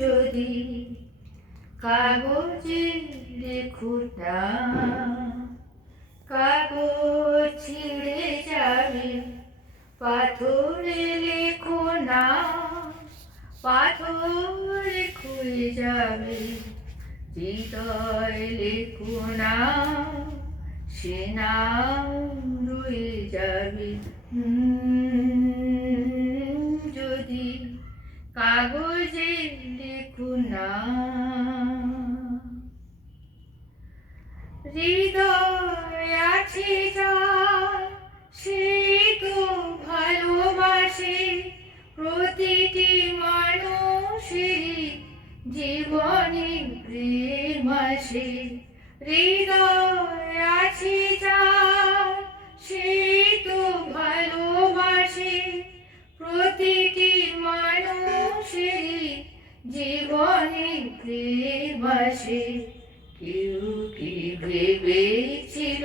যদি কাগজে লেখো না, কাগজ ছিঁড়ে যাবে, পাথরে লেখো না, পাথরে খুলে যাবে, হৃদয় লেখো না, সে নাম রয়ে যাবে। যদি কাগজে লেখো না, হৃদয় আছে যার সে তো ভালোবাসে, প্রতিটি মানুষেরই জীবনে প্রেম আসে। হৃদয় আছে যার সে তো ভালোবাসে, প্রতিটি মানুষেরই জীবনে প্রেম আসে। কেউ কি ভেবেছিল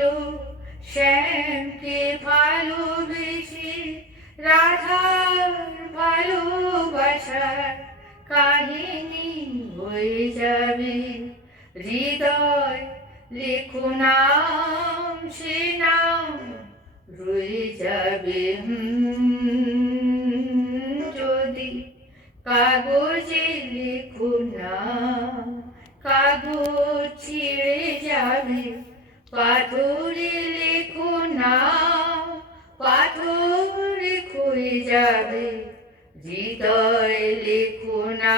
শ্যামকে ভালোবেসে রাধার ভালোবাসার কাহিনী হয়ে যাবে। হৃদয় লেখো নাম, সে নাম রয়ে যাবে। যদি কাগজে লেখো না, কাগজ ছিঁড়ে যাবে, পাথরে লেখো না, পাথরে ক্ষয়ে যাবে, হৃদয় লেখো না,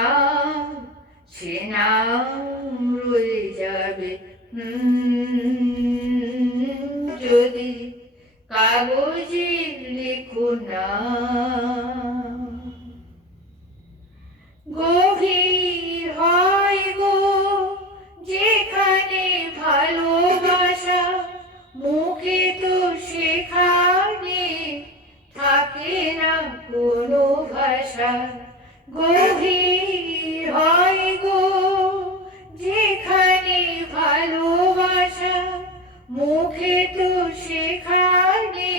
সে নাম রয়ে যাবে। যদি কাগজে লেখো না। গভীর হয় গো যেখানে ভালোবাসা, মুখে তো সেখানে থাকে না কোনো ভাষা। গভীর হয় গো যেখানে ভালোবাসা, মুখে তো সেখানে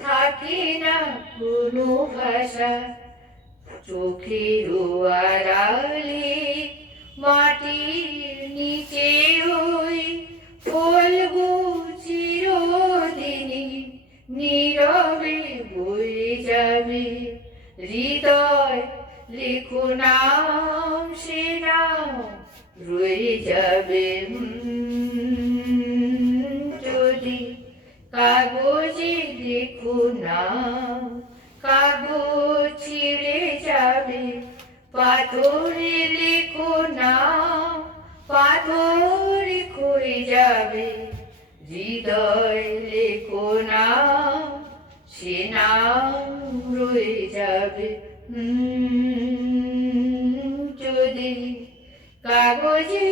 থাকে না কোনো ভাষা। চোখেরও আড়ালে মাটির নিচে ওই ফলগু চিরদিনই নীরবে বয়ে যাবে। হৃদয় লেখো নাম, সে নাম রয়ে যাবে। যদি কাগজে লেখো না, কাগজ ছিঁড়ে যাবে, পাথরে লেখো না, পাথরে ক্ষয়ে যাবে, হৃদয় লেখো না, সে নাম রয়ে যাবে। যদি কাগজে